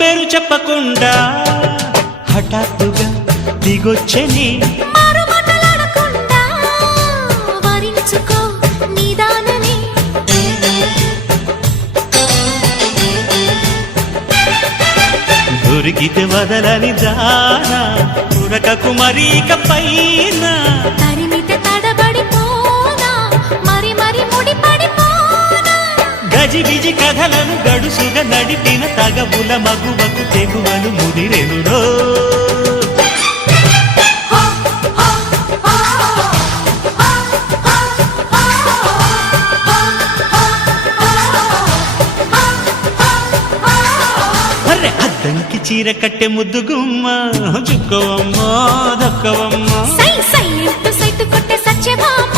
పేరు చెప్పకుండా హఠాత్తుగా దిగొచ్చని దొరికితే వదలని జానా ఉరకకు మరీక పైన తరిమితే తడబడిపోనా మరి మరి ముడిపడిపోనా గజిబిజి కథలను గడుసుగా నడిపిన తగవుల మగువకు తెగువలు ముదిరెనురో అద్దంకి చీర కట్టె ముద్దుగుమ్మ చుక్కవమ్మ దక్కవమ్మ సై సై సైటు కొట్టే సత్యభామ